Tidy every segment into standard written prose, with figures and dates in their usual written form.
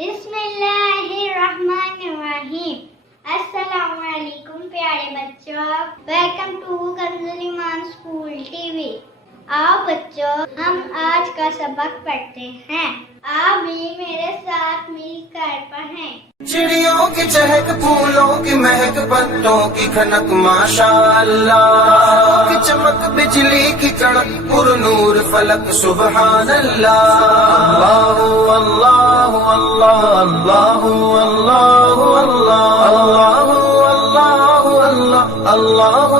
बिस्मिल्लाहिर्रहमानिर्रहीम। अस्सलामुअलैकुम प्यारे बच्चों, welcome to Kanzul Iman school TV. आओ बच्चों, हम आज का सबक पढ़ते हैं। आप भी मेरे साथ मिलकर पढ़ें। चिड़ियों की चहक, फूलों की महक, पत्तों की खनक, माशाअल्लाह की चमक, बिजली की कड़क, पुरनूर फलक, सुबहान अल्लाह। अल्लाह अल्लाह अल्लाह अल्लाह अल्लाह अल्लाह अल्लाह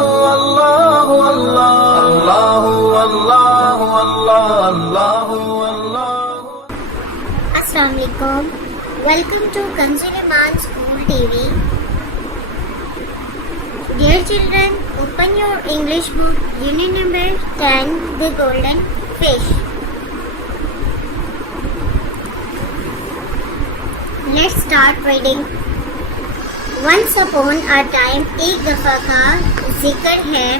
अल्लाह अल्लाह अल्लाह। अस्सलाम वालेकुम। Welcome to Kanzul Iman School TV. Dear children, open your English book, unit number 10, The Golden Fish. Let's start reading. Once upon a time, एक दफा का जिक्र है।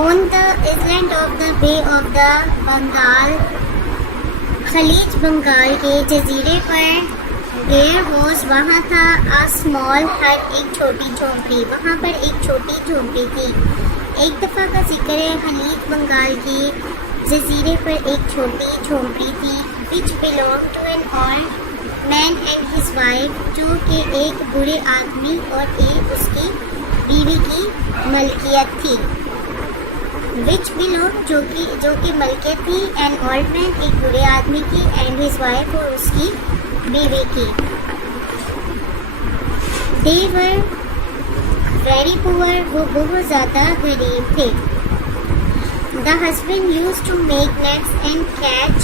On the island of the Bay of the Bengal, खलीज Bengal के जजीरे पर, there was वहाँ था, आ small हट, एक छोटी झोंपड़ी, वहाँ पर एक छोटी झोंपड़ी थी। एक दफ़ा का जिक्र है, खलीज बंगाल के जजीरे पर एक छोटी झोंपड़ी थी, which belong to an old man and his wife, जो कि एक बूढ़े आदमी और एक उसकी बीवी की मलकियत थी। विच बिलोंग जो कि मलकियत थी, एन ओल्ड मैन एक बूढ़े आदमी की, एंड हिज वाइफ और उसकी बीवी की। दे वर वेरी पुअर, वो बहुत ज़्यादा गरीब थे। The husband used to make nets and catch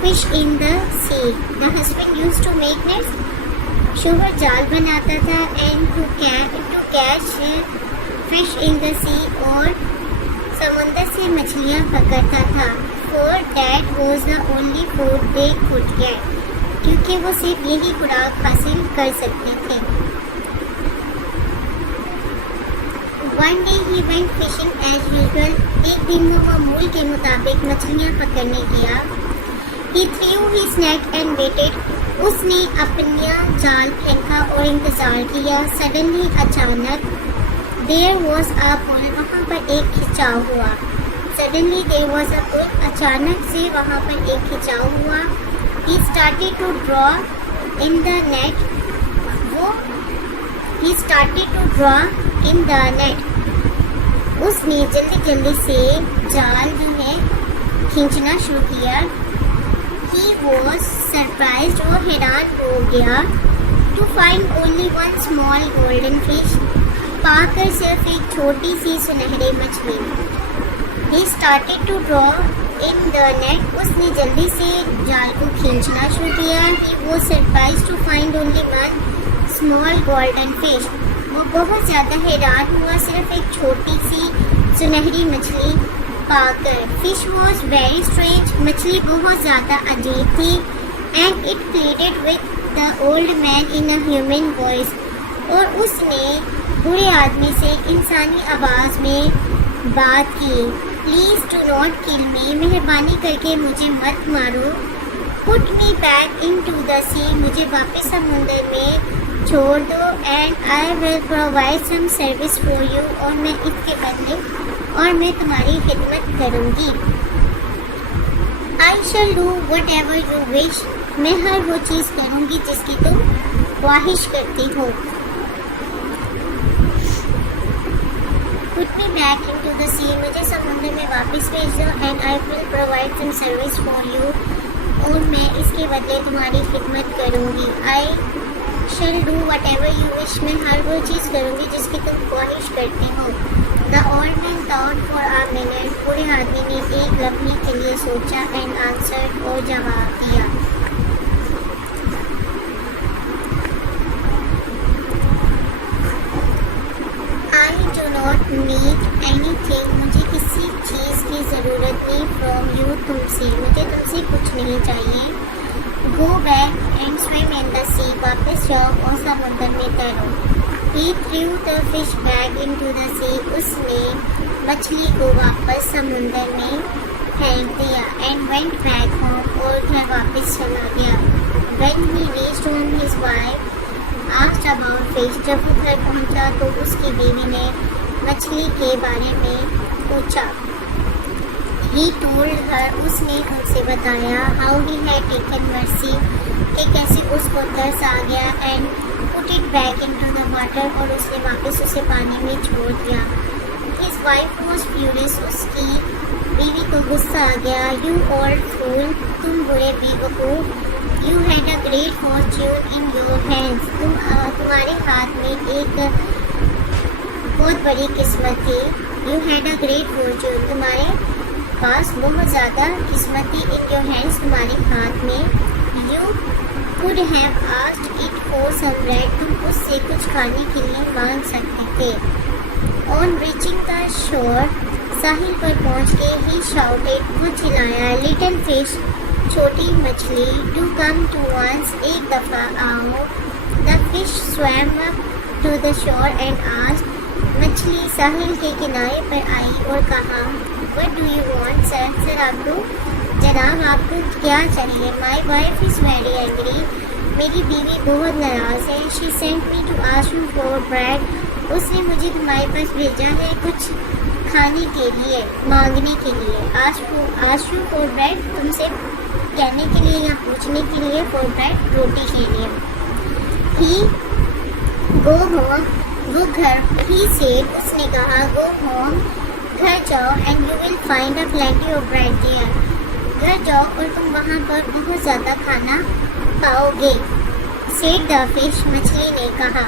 fish in the sea. The husband used to make nets, शोहर जाल बनाता था, and to catch fish in the sea, और समुंदर से मछलियाँ पकड़ता था। For that was the only food they could get, क्योंकि वो सिर्फ यही खुराक हासिल कर सकते थे। One day he went fishing as usual. एक दिन वो मामूल के मुताबिक मछलियाँ पकड़ने गया। He threw his net and waited. उसने अपना जाल फेंका और इंतजार किया। Suddenly, अचानक, there was a pull, वहाँ पर एक खिंचाव हुआ। Suddenly there was a pull, अचानक से वहाँ पर एक खिंचाव हुआ। He started to draw in the net. He started to draw in the net. उसने जल्दी से जाल जो है खींचना शुरू किया। He was surprised, वो हैरान हो गया, to find only one small golden fish, पाकर सिर्फ एक छोटी सी सुनहरी मछली। He started to draw in the net. उसने जल्दी से जाल को खींचना शुरू किया। He was surprised to find only one small golden fish. वो बहुत ज़्यादा हैरान हुआ सिर्फ एक छोटी सी सुनहरी मछली पाकर। Fish was very strange. मछली बहुत ज़्यादा अजीब थी। And it pleaded with the old man in a human voice. और उसने बूढ़े आदमी से इंसानी आवाज़ में बात की। Please do not kill me, मेहरबानी करके मुझे मत मारो। Put me back in to the sea, मुझे वापस समुंदर में छोड़ दो। And I will provide some service for you, और मैं इसके बदले तुम्हारी खिदमत करूँगी। I shall do whatever you wish, मैं हर वो चीज़ करूँगी जिसकी तुम ख्वाहिश करती हो। Put me back into the sea, मुझे समुद्र में वापस भेज दो। And I will provide some service for you, और मैं इसके बदले तुम्हारी खिदमत करूँगी। I shall do whatever you wish, मैं हर वो चीज़ करूँगी जिसकी तुम ख्वाहिश करते हो। The old man thought for a minute, बूढ़े आदमी ने एक लम्हे के लिए सोचा। And answered, और जवाब दिया। नीड एनीथिंग, मुझे किसी चीज़ की ज़रूरत नहीं। फ्रॉम यू, तुमसे, मुझे तुमसे कुछ नहीं चाहिए। Go back and swim in the sea, वापस जाओ और समुद्र में तैरो। He threw the fish back in to the sea, उसने मछली को वापस समुद्र में फेंक दिया। एंड वेंट बैक होम, और घर वापस चला गया। When he reached home, his wife asked about fish. जब वो घर पहुंचा तो उसकी बीवी ने मछली के बारे में पूछा. He told her, उसने उसे बताया how he had taken mercy, कि कैसे उसको तरस आ गया and put it back into the water, और उसने वापस उसे पानी में छोड़ दिया. His wife was furious, उसकी बीवी को गुस्सा आ गया. You old fool, तुम बुरे बेवकूफ. You had a great fortune in your hands, तुम्हारे हाथ में एक बहुत बड़ी किस्मत थी. You had a great fortune, तुम्हारे पास बहुत ज़्यादा किस्मत थी. In your hands, तुम्हारे हाथ में. You could have asked it for some bread, तुम उससे कुछ खाने के लिए मांग सकते थे. On reaching the shore, साहिल पर पहुँच के he shouted, वो चिल्लाया, little fish, छोटी मछली, do come to us, एक दफ़ा आओ. The fish swam up to the shore and asked, मछली साहिल के किनारे पर आई और कहा, what do you want sir? Sir आपको जनाब आपको क्या चाहिए? My wife is very angry, मेरी बीवी बहुत नाराज़ है. She sent me to ask you for bread, उसने मुझे तुम्हारे पास भेजा है कुछ खाने के लिए, मांगने के लिए. Ask you for bread, तुमसे कहने के लिए या पूछने के लिए, for bread, रोटी के लिए. He go home, वो घर, he said, उसने कहा, go home, घर जाओ, and you will find a plenty of bread there, घर जाओ और तुम वहाँ पर बहुत ज़्यादा खाना पाओगे. said the fish, मछली ने कहा.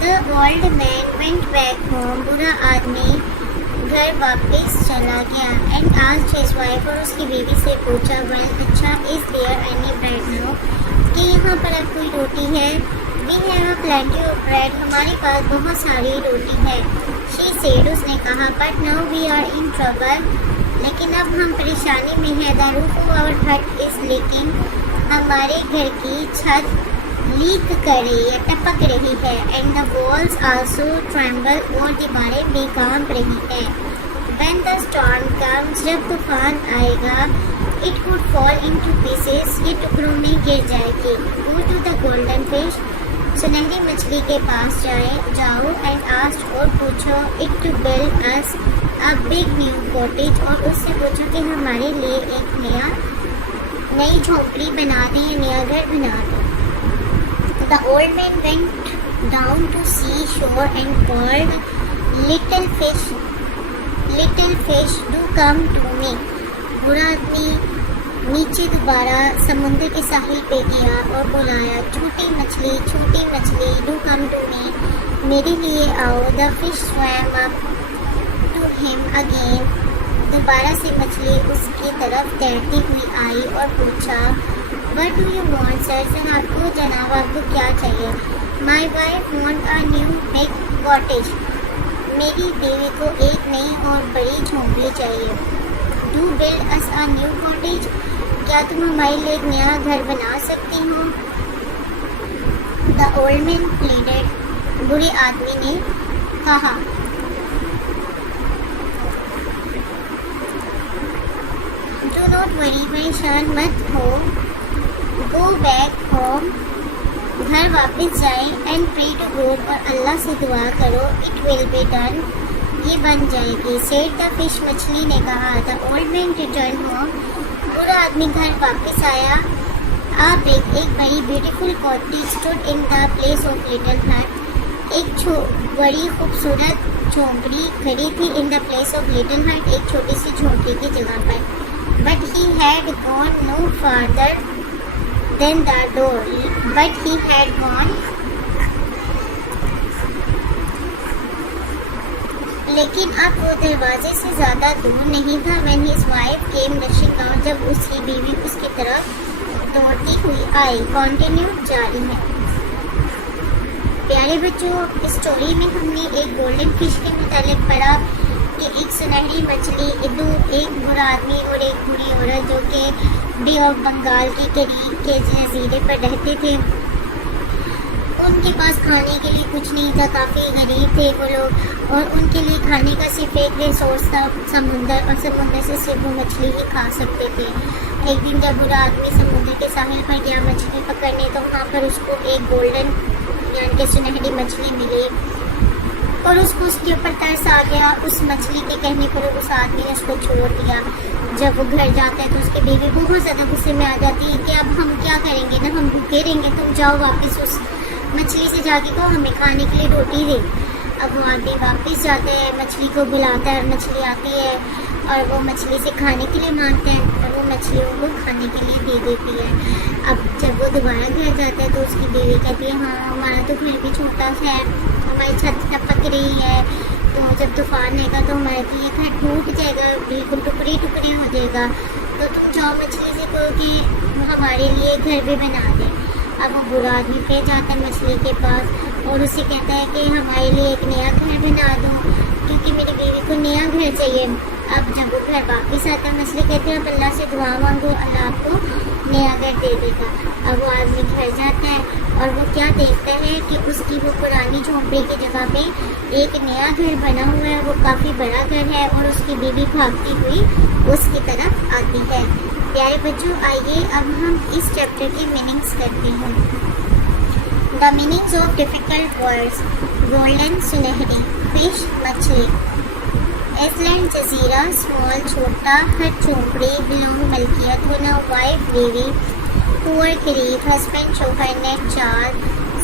The old man went back home, बुरा आदमी घर वापस चला गया. And asked his wife, और उसकी बीवी से पूछा, well, अच्छा, is there any bread now, कि यहाँ पर अब कोई रोटी है? We have a plenty of bread, हमारे पास बहुत सारी रोटी है. She said, उसने कहा, but now we are in trouble, लेकिन अब हम परेशानी में हैं. The roof of our hut is leaking, हमारे घर की छत लीक कर रही है, टपक रही है. And the walls also tremble, और दीवारें भी कांप रही हैं. When the storm comes, जब तूफान आएगा, it could fall into pieces, ये टुकड़ों में गिर जाएगी. Go to the golden fish, सुनहरी मछली के पास जाओ and ask, और पूछो, it to build us a big new cottage, और उससे पूछो कि हमारे लिए एक नई झोंपड़ी बना दे या नया घर बना दे. The old man went down to seashore and called, little fish, do come to me. बुरा आदमी नीचे दोबारा समुद्र के साहिल पे गया और बुलाया, छोटी मछली, do come to me, मेरे लिए आओ. The fish swam up to him again, दोबारा से मछली उसकी तरफ तैरती हुई आई और पूछा, what do you want sir? Sir आपको जनाब आपको क्या चाहिए? My wife want a new big cottage, मेरी बीवी को एक नई और बड़ी झोंपड़ी चाहिए. Do build us a new cottage, क्या तुम हमारे लिए एक नया घर बना सकती हो? The old man pleaded, बुरे आदमी ने कहा. Do not worry, परेशान मत हो. Go back home, घर वापस जाए. And pray to God, और अल्लाह से दुआ करो. It will be done, ये बन जाएगी. Said the fish, मछली ने कहा. The old man returned home, बुरा आदमी घर वापस आया. आप एक बड़ी beautiful cottage stood in the place of little hut, एक बड़ी खूबसूरत झोंपड़ी खड़ी थी. In the place of little hut, एक छोटी सी झोंपड़ी की जगह पर. But he had gone no farther than the door, but he had gone, लेकिन अब वो दरवाजे से ज़्यादा दूर नहीं था. When his wife came rushing out, जब उसकी बीवी उसकी तरफ दौड़ती हुई आई. Continued, जारी है. प्यारे बच्चों, इस स्टोरी में हमने एक गोल्डन फिश के मुतालिक पढ़ा कि एक सुनहरी मछली, एक बुरा आदमी और एक बुरी औरत जो कि बे ऑफ बंगाल के करीब के जजीरे पर रहते थे, उनके पास खाने के लिए कुछ नहीं था, काफ़ी गरीब थे वो लोग, और उनके लिए खाने का सिर्फ एक रिसोर्स था समुंदर, और समुंदर से सिर्फ वो मछली ही खा सकते थे। एक दिन जब बुरा आदमी समुद्र के साहिल पर गया मछली पकड़ने, तो वहाँ पर उसको एक गोल्डन यानी कि सुनहरी मछली मिली, और उसको उसके ऊपर तरस आ गया। उस मछली के कहने पर उस आदमी ने उसको छोड़ दिया। जब वो घर जाता है तो उसकी बीवी बहुत ज़्यादा गुस्से में आ जाती है कि अब हम क्या करेंगे, ना हम भूखे रहेंगे, तुम जाओ वापस उस मछली से जाके को हमें खाने के लिए रोटी दे। अब वो आदमी वापस जाता है, मछली को बुलाता है, और मछली आती है और वो मछली से खाने के लिए मांगते हैं, और वो मछलियों को खाने के लिए दे देती है। अब जब वो दोबारा घर जाता है तो उसकी बीवी कहती है, हाँ हमारा तो घर भी छोटा सा है, हमारी छत टपक रही है, तो जब तूफान आएगा तो हमारे तो ये घर टूट जाएगा, बिल्कुल टुकड़े टुकड़े हो जाएगा, तो तुम जाओ मछली से कहो कि हमारे लिए घर भी बना दे। अब वो बुरा आदमी फिर जाता है मछली के पास और उसे कहता है कि हमारे लिए एक नया घर बना दो, क्योंकि मेरी बीवी को नया घर चाहिए। अब जब वो घर वापस आता है, मछली कहती है अब अल्लाह से दुआ मांगो, अल्लाह आपको नया घर दे देगा। अब वो आदमी घर जाता है और वो क्या देखता है कि उसकी वो पुरानी झोंपड़ी की जगह पे एक नया घर बना हुआ है, वो काफ़ी बड़ा घर है, और उसकी बीवी भागती हुई उसकी तरफ आती है। प्यारे बच्चों, आइए अब हम इस चैप्टर के मीनिंग्स करते हैं। The meanings of difficult words: golden सुनहरी, फिश मछली, आइसलैंड जजीरा स्मॉल छोटा, हट झोंपड़ी, बिलोंग मलकियत होना, वाइफ बीवी, पुअर गरीब, हस्बैंड शोहर, नेट चाल,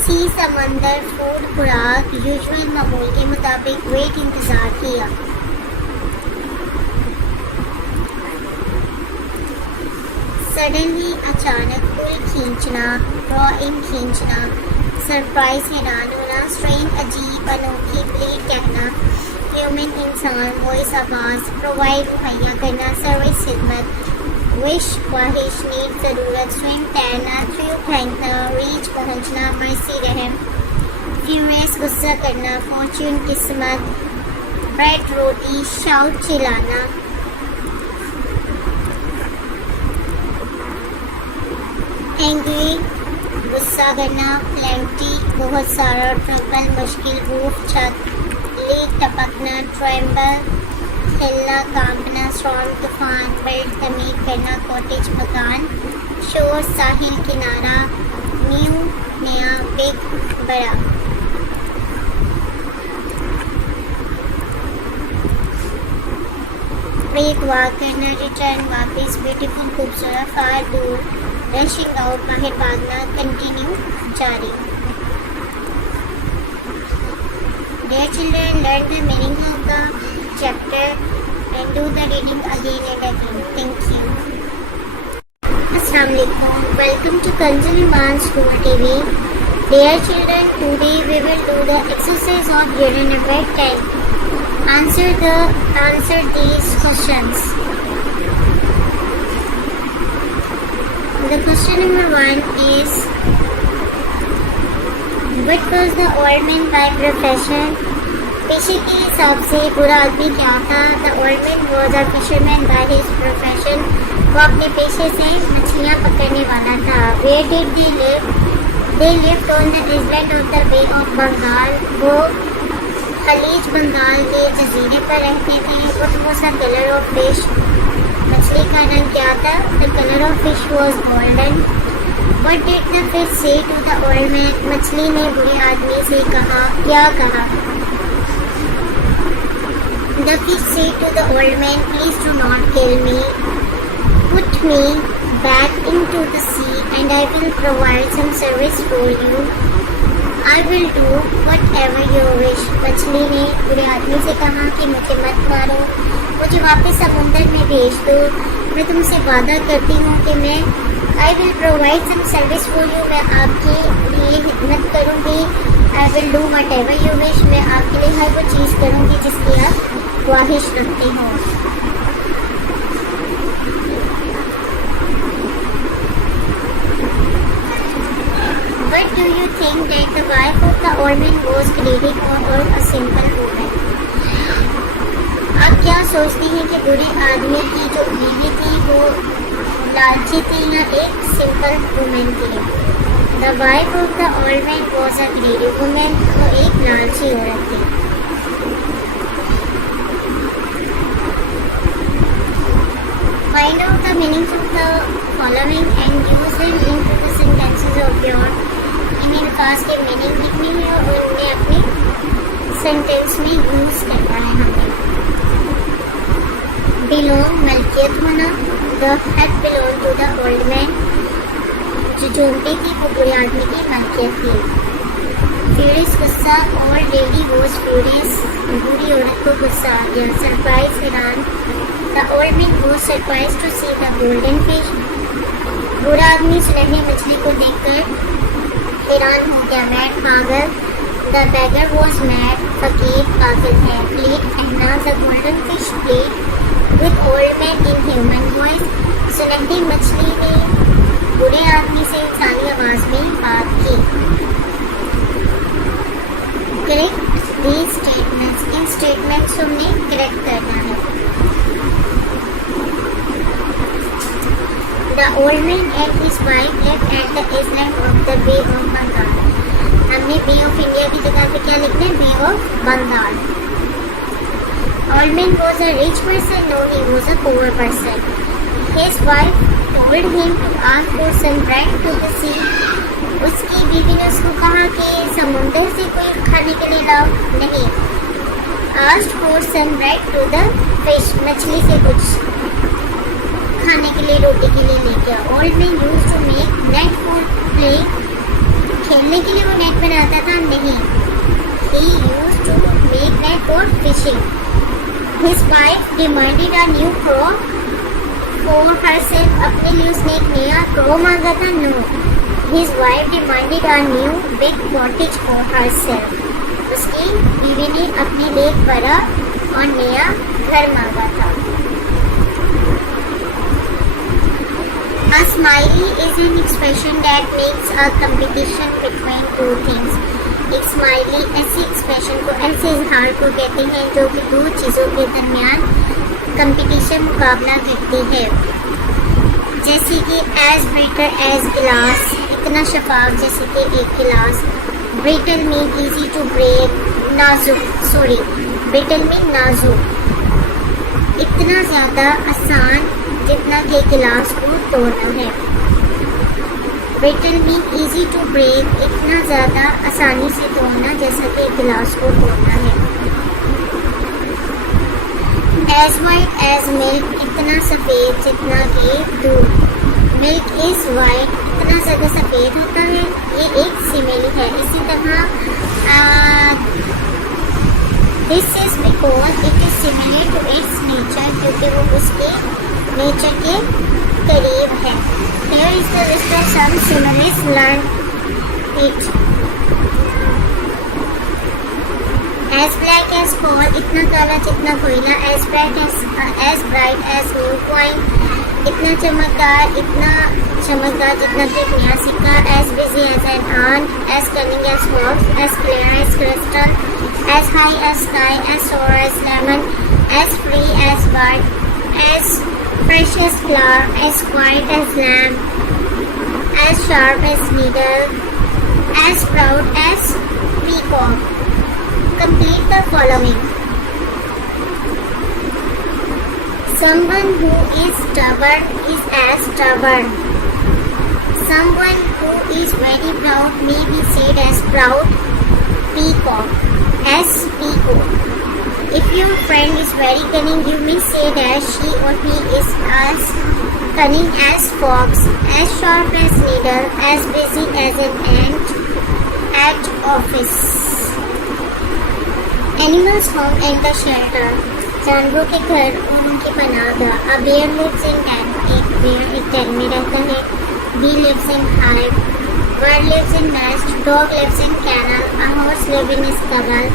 सी समंदर, फूड खुराक, यूजुअल मामूल के मुताबिक, वेट इंतज़ार किया। सडनली अचानक, पुल खींचना, ड्रॉ इन खींचना, सरप्राइज हैरान होना, स्ट्रेन अजीब अनोखी, ब्लीड कहना, ह्यूमन इंसान, वॉइस आवाज़, प्रोवाइड मुहैया करना, सर्विस खिदमत, विश ख्वाहिश, नीड ज़रूरत, स्विम तैरना, थ्रू फेंकना, रीच पहुँचना, मर्सी रहम, फ्यूरियस गुस्सा करना, फॉर्च्यून किस्मत, ब्रेड रोटी, शाउट चिल्लाना, एंग्री गुस्सा करना, प्लेंटी बहुत सारा, ट्रबल मुश्किल, रूफ छत, लीक टपकना, ट्रेम्बल हिलना कांपना, स्टॉर्म तूफान, बेल्ट तमीर करना, कॉटेज मकान, शोर साहिल किनारा, न्यू नया, बिग बड़ा। ब्रेक वॉक करना, रिटर्न वापस, ब्यूटीफुल खूबसूरत, फार दूर, रशिंग आउट बाहर भागना, कंटिन्यू जारी। Dear children, learn the meaning of the chapter and do the reading again and again. Thank you. Assalamu alaikum. Welcome to Kanzul Iman School TV. Dear children, today we will do the exercise of unit number 10. Answer these questions. The question number 1 is, what was the old man by profession? पेशे के हिसाब से बुरा आदमी क्या था? The old man was a fisherman by his profession. वो अपने पेशे से मछलियाँ पकड़ने वाला था. Where did they live? They lived on the island of the Bay of Bengal. वो खलीज बंगाल के जजीरे पर रहते थे. What was the color of fish? मछली का रंग क्या था? The color of fish was golden. What did the fish say to the old man? मछली ने बुरे आदमी से कहा, क्या कहा? The fish said to the old man, please do not kill me. Put me back into the sea and I will provide some service for you. I will do whatever you wish. मछली ने बुरे आदमी से कहा कि मुझे मत मारो, मुझे वापस समुंदर में भेज दो। मैं तुमसे वादा करती हूँ कि मैं I will provide some service for you. मैं आपके लिए खिदमत करूँगी. I will do whatever you wish. मैं आपके लिए हर वो चीज़ करूँगी जिसकी आप ख्वाहिश रखते हो. What do you think that the wife of the old man was greedy or a simple woman? आप क्या सोचती हैं कि बुरे आदमी की जो बीवी थी वो लालची थी या एक सिंपल वुमेन थी? The wife of the old man was a greedy woman. वो एक लालची औरत थी. Find out the meanings of the following and use them into the sentences of your. इन अल्फाज के मीनिंग लिखनी है और उन्हें अपने सेंटेंस में यूज करना है हमें. बिलोंग मलकियत होना. The hut belong to the old man. जो झोंपड़ी थी वो बुरे आदमी की मलकियत थी. फ्यूरियस गुस्सा. Old lady was furious. बुरी औरत को गुस्सा आ गया. सरप्राइज हैरान. The old man was surprise to see the golden fish. बुरा आदमी सुनहरी मछली को देखकर हैरान हो गया. मैड पागल. The bagger was mad. फकीर पागल है. प्लेट कहना. The golden fish plate with old man in human voice. सुनहरी मछली ने बुरे आदमी से इंसानी आवाज में बात की. Correct these statements. In statements हमने करेक्ट करना है. The old man and his wife lived at the island of the Bay of Bengal. हमने Bay of India की जगह पे क्या लिखना है? Bay of Bengal. Old man was a rich person. No, he was a poor person. His wife told him to ask for some bread to the sea. उसकी बीवी ने उसको कहा कि समुंदर से कोई खाने के लिए लाओ. नहीं. Asked for some bread to the fish. मछली से कुछ खाने के लिए रोटी के लिए लेके. Old man used to make net for play. खेलने के लिए वो नेट बनाता था. नहीं. He used to make net for fishing. His wife demanded a new crow for herself. अपने लिए उसने एक नया क्रो मांगा था. No. His wife demanded a new big cottage for herself. उसकी बीवी ने अपने लिए एक बड़ा और नया घर मांगा था. A smiley is an expression that makes a competition between two things. एक smiley ऐसी expression को, ऐसे इजहार को कहते हैं जो कि दो चीज़ों के दरमियान competition मुकाबला करती है. जैसे कि as brighter as glass. इतना शफाफ जैसे कि एक गिलास. brittle mean easy to break. brittle mean नाजुक. इतना ज़्यादा आसान जितना कि गिलास को तोड़ना है. Brittle mean easy to break. इतना ज़्यादा आसानी से तोड़ना जैसा कि गिलास को तोड़ना है. As white as milk. इतना सफ़ेद जितना कि दूध. Milk is white. इतना ज़्यादा सफ़ेद होता है. ये एक सिमिली है. इसी तरह this is because it is similar to its nature. क्योंकि वो उसके नेचर के करीब है. Here is the list of some similes. Learn it. As black as coal. इतना काला जितना कोयला. As bright as new coin. इतना चमकदार जितना कि एक नया सिक्का. As busy as an ant. As cunning as fox. As clear as crystal. As high as sky. As sour as lemon. As free as bird. As fresh as flower. As quiet as lamb. As sharp as needle. As proud as peacock. Complete the following. Someone who is stubborn is as stubborn. Someone who is very proud may be said as proud. Peacock. As peacock. If your friend is very cunning, you may say that she or he is as cunning as fox. As sharp as needle. As busy as an ant at office. Animals home and the shelter. जानवरों के घर और उनकी पनाहगाह. A bear lives in tent. एक बेर एक tent में रहता है. Bee lives in hive. Bird lives in nest. Dog lives in kennel. A horse lives in stable.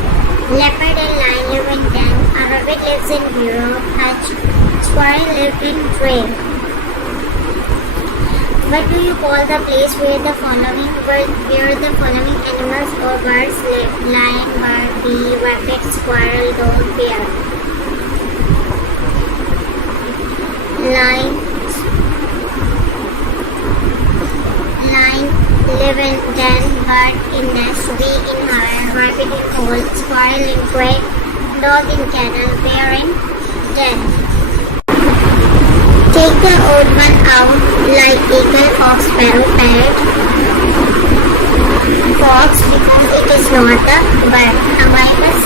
Leopard and lion live in den. A rabbit lives in burrow. Hutch. Squirrel lives in train. What do you call the place where the following animals or birds live? Lion, bird, bee, rabbit, squirrel, dog, bear. Lion live in den, bird in nest, bee in hive, rabbit in hole, squirrel in crate, dog in kennel, bear in den. Take the old one out like eagle, fox, sparrow, parrot, fox because it is not the bird. हमारे पास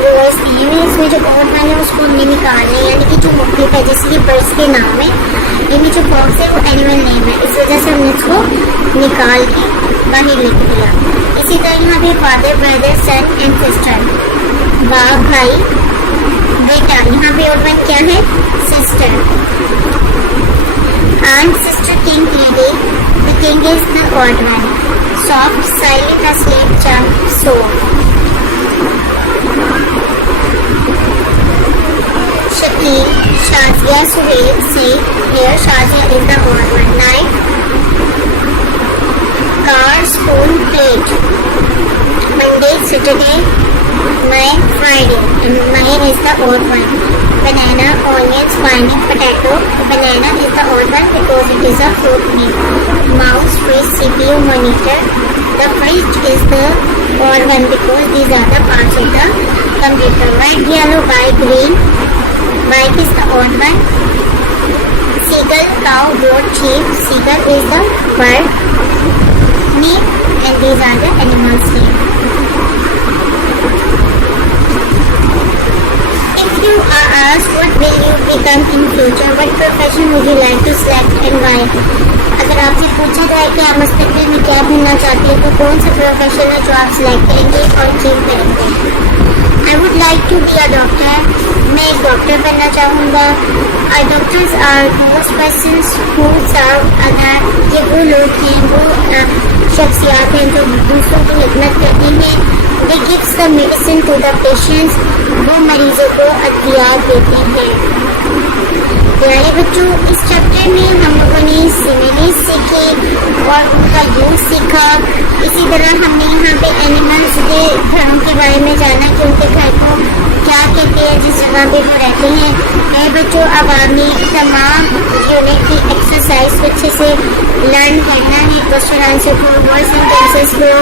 words दिए हैं, इसमें जो odd one है उसको हमने निकालना है, यानी कि जो मुख्तलिफ है जैसे कि बर्ड्स के नाम है, इनमें जो फॉक्स है वो एनिमल नेम है, इस वजह से हमने इसको निकाल के बाहर लिख दिया। इसी तरह यहाँ पे father, brother, son and sister, बाप, भाई, बेटा। यहाँ पे ओड वन क्या है? Sister. Aunt, sister, king, lady. The king is the odd one. Soft, silent, asleep, jump, soul. Shakil, Shazia, Suhail, see. Here, Shazia is the odd one. Knife, car, spoon, plate. Monday, Saturday, May, Friday. And May is the odd one. Banana, onions, pineapple, potato. Banana is the odd one because it is a fruit name. Mouse, fridge, CPU, monitor. The fridge is the odd one because these are the parts of the computer. Red, yellow, white, green. White is the odd one. Seagull, cow, goat, sheep. Seagull is the bird name and these are the animals name. If you are asked what will you become in future, what profession would you like to select and why? अगर आपसे पूछा जाए कि आप मुस्तकबिल में क्या बनना चाहते हैं तो कौन सा प्रोफेशन है जो आप सिलेक्ट करेंगे और क्यों करेंगे? I would like to be a doctor. मैं एक डॉक्टर बनना चाहूँगा। Doctors are those persons who serve other। ये वो लोग हैं, वो शख्सियात हैं जो दूसरों की खिदमत करती हैं। They give the medicine to the patients। वो मरीजों को अद्वियात देते हैं। प्यारे बच्चों, इस चैप्टर में हम लोगों ने सिमिलीज सीखे और उनका यूज सीखा। इसी तरह हमने यहाँ पे एनिमल्स के घरों के बारे में जाना कि उनके घर को क्या कहते हैं जिस जगह पे वो रहते हैं। प्यारे बच्चों, अब आपने तमाम यूनिट की एक्सरसाइज अच्छे से लर्न करना है, क्वेश्चन आंसर को, वर्ड सेंटेंसेस को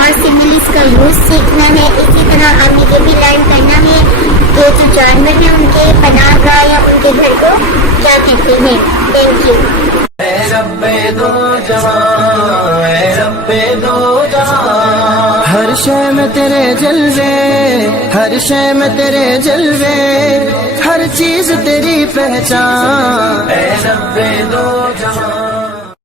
और सिमिलीज का यूज सीखना है। इसी तरह आपने ये भी लर्न करना है कि जो जानवर हैं उनके पनाहगाह या उनके घर को क्या कहते हैं। Thank you. ऐ रब्बे दो जहां, ऐ रब्बे दो जहां, हर शय में तेरे जलवे, हर शय में तेरे जलवे, हर चीज तेरी पहचान। ऐ रब्बे दो जहां।